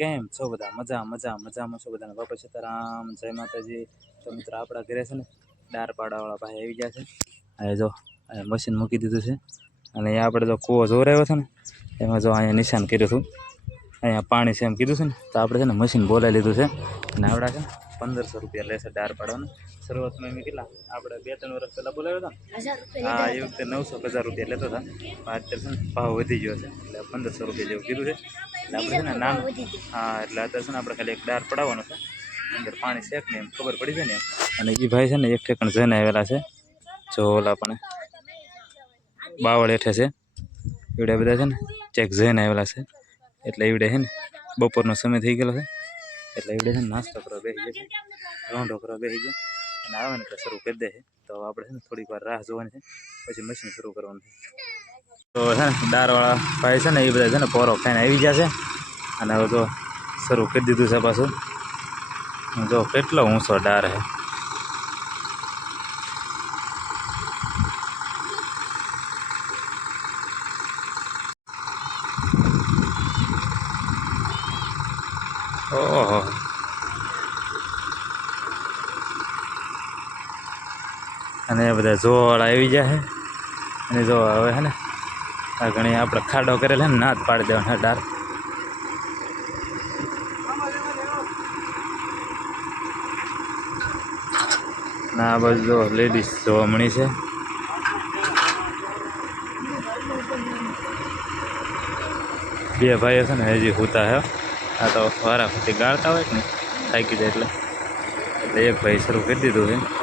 કેમ છો બધા? મજામાં છો બધાને? બાપા સીતારામ, જય માતાજી. તો મિત્રો આપણા ઘરે છે ને ડાર પાડાવાળા ભાઈ આવી ગયા છે. અહીં જો અહીંયા મશીન મૂકી દીધું છે અને અહીંયા આપણે જો કૂવો જોરાયો છે ને એમાં જો અહીંયા નિશાન કર્યું હતું. અહીંયા પાણી છે એમ કીધું છે ને તો આપણે છે ને મશીન બોલાવી લીધું છે અને આવડા છે ને 1500 રૂપિયા લેશે ડાર પાડવાનું. શરૂઆતમાં એમ કેટલા આપણે 2-3 વર્ષ પહેલાં બોલાવ્યો હતા ને, હા એ વખતે 900-1000 રૂપિયા લેતો હતા. અત્યારે છે ને ભાવ વધી ગયો છે એટલે 1500 રૂપિયા જેવું કીધું છે. એટલે આપણે છે ને નામ, હા એટલે અત્યારે છે ને આપણે ખાલી એક ડાર પડાવવાનો છે, અંદર પાણી શેક ને એમ ખબર પડી જાય ને એમ. અને એ ભાઈ છે ને એક ઠેકાણ જઈને આવેલા છે, જો ઓલા પણ બાવળ હેઠે છે એવડે બધા છે ને ચેક જઈને આવેલા છે. એટલે એવડે છે ને બપોરનો સમય થઈ ગયેલો છે એટલે એવડે છે ને નાસ્તો કરવા બેસી જાય છે, રોંઢો કરવા બેસી જાય અને આવે ને એટલે શરૂ કરી દે છે. તો આપણે છે ને થોડીક વાર રાહ જોવાની છે, પછી મશીન શરૂ કરવાનું છે. તો છે ને દારવાળા ભાઈ છે ને એ બધા છે ને પોરો ખાઈને આવી ગયા છે અને હવે જો શરૂ કરી દીધું છે પાછું. જો કેટલો ઊંચો ડાર છે. ઓહો, અને એ બધા જોવાળા આવી ગયા છે. અને જો હવે છે ને આ ઘણી આપણે ખાડો કરેલ છે ને ના જ પાડી દેવાનો ડાર. ના આ બાજુ જો લેડીઝ જોવા મળી છે. બે ભાઈઓ છે ને હજી સૂતા છે. આ તો વારાફરતી ગાળતા હોય ને થાકી જાય એટલે એક ભાઈ શરૂ કરી દીધું છે.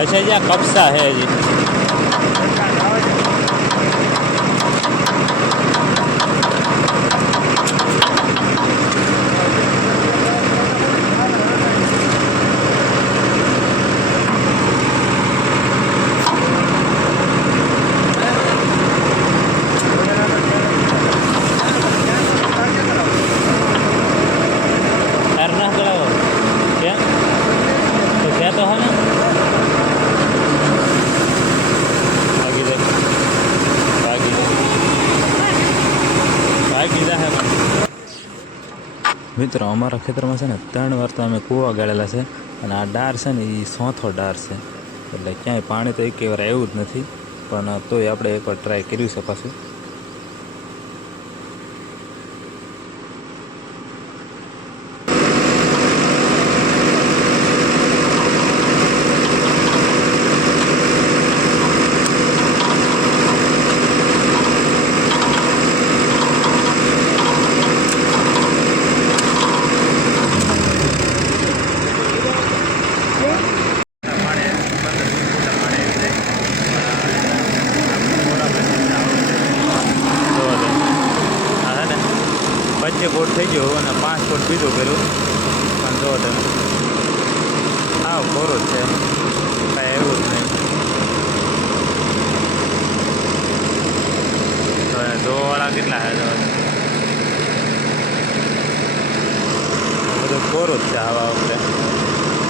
अच्छा जी कब्जा है जी। મિત્રો અમારા ખેતરમાં છે ને 3 વાર તો અમે કૂવા ગાળેલા છે અને આ ડાર છે ને એ 100થો ડાર છે એટલે ક્યાંય પાણી તો એકે વાર આવ્યું જ નથી, પણ તોય આપણે એકવાર ટ્રાય કર્યું છે પાછું. જો તમે હા કોરું જ છે કાંઈ એવું જ નહીં. તો જોવાળા કેટલા છે બધું કોરું જ છે આવા વખતે.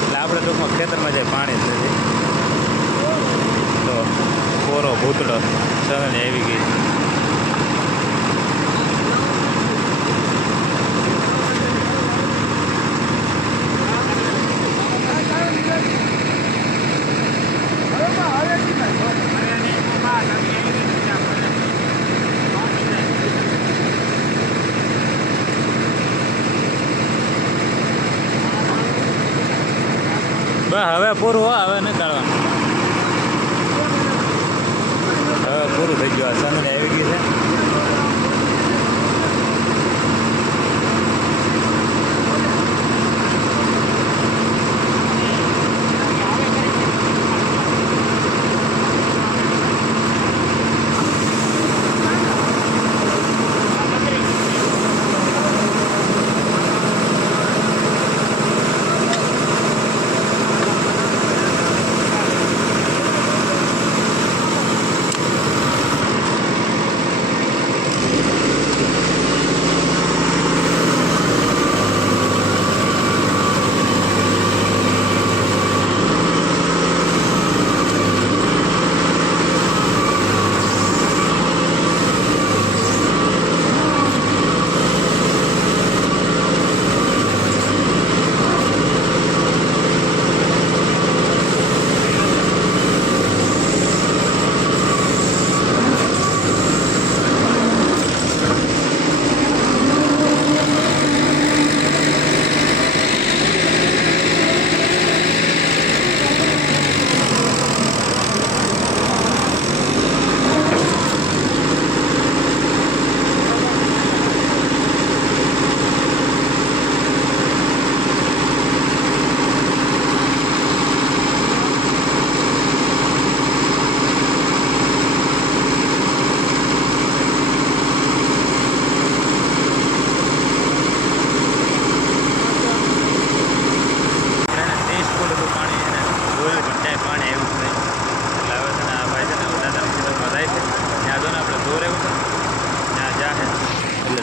એટલે આપણે ટૂંકમાં ખેતરમાં જાય પાણી જ નથી. તો કોરો ભૂતળો સળની આવી ગઈ. બસ હવે પૂરું હો, હવે નહીં કાઢવાનું. હવે પૂરું થઈ ગયું. આ સનની આવી ગઈ છે.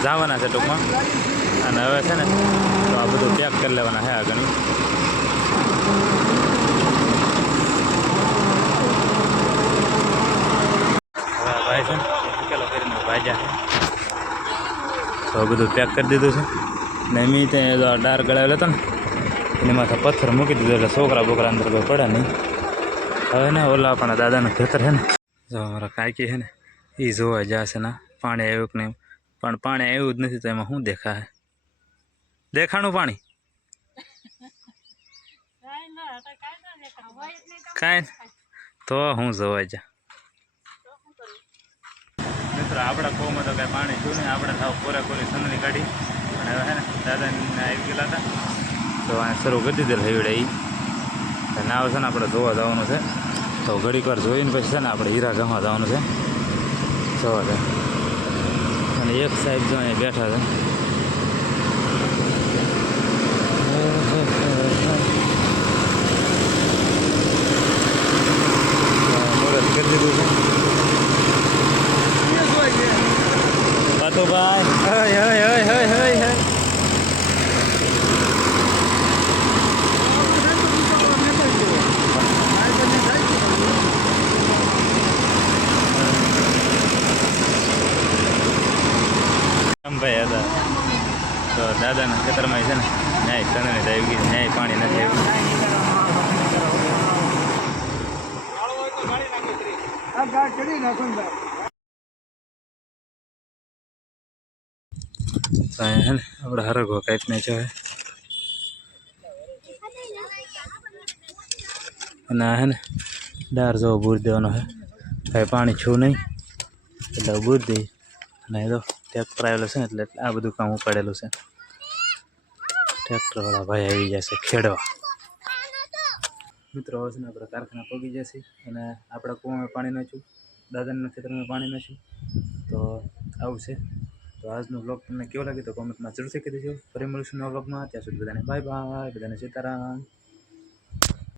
જવાના છે ટૂંકમાં. અને હવે છે ને તો આ બધું પેક કરી લેવાના છે આગળ. હવે ભાઈ છે ને પેલો કરીને ભાજ્યા તો બધું પેક કરી દીધું છે. ને એમ ત્યાં ડાર ગળાવેલો હતો ને એની માથે પથ્થર મૂકી દીધો એટલે છોકરા બોકરા અંદર કોઈ પડે નહીં. હવે ને ઓલા આપણા દાદાનું ખેતર છે ને જો અમારા કાકી છે ને એ જોવા જશે ને પાણી આવ્યું કે નહીં. પણ પાણી આવ્યું જ નથી તો એમાં શું દેખાય? દેખાણું પાણી કાંઈ તો હું જોવા જા. મિત્રો આપણા કોમાં તો કાંઈ પાણી થયું નહીં. આપણે થાવ પૂરેપૂરી સનરી કાઢી અને હવે છે ને દાદાને આવી ગયેલા હતા તો આ શરૂ કરી દીધેલ હૈવડે એ નાવ છે ને આપણે જોવા જવાનું છે. તો ઘડીક વાર જોઈને પછી છે ને આપણે હીરા ગામમાં જવાનું છે જોવા જાય. અને એક સાહેબ જો અહીંયા બેઠા છે. મુહૂર્ત કરી દીધું છે. ભાઈ હય હય હય હય હય ભાઈ હતા તો દાદાના ખેતરમાં છે ને ન્યાય સનની આવી ગઈ. ન્યાય પાણી નથી આવ્યું. અહીંયા હે ને આપણે હરગો કાંઈકને છે અને આ હે ને ડાર જેવો બૂર દેવાનો છે. કાંઈ પાણી છું નહીં એટલે બૂર દઈ અને એ તો ટ્રેક્ટર આવેલું છે ને એટલે આ બધું કામ ઉપાડેલું છે. ટ્રેક્ટરવાળા ભાઈ આવી જશે ખેડવા. મિત્રો હવે છે ને આપણે કારખાના પગી જશે અને આપણા કૂવામાં પાણી નાખ્યું, દાદાના ખેતરમાં પાણી નાખ્યું તો આવું છે. તો તો આજનો વ્લોગ તમને કેવો લાગે તો કોમેન્ટમાં જરૂરથી કહી દેજો. ફરી મળીશું નવા વ્લોગમાં. ત્યાં સુધી બધાને બાય બાય, બધાને સીતારામ.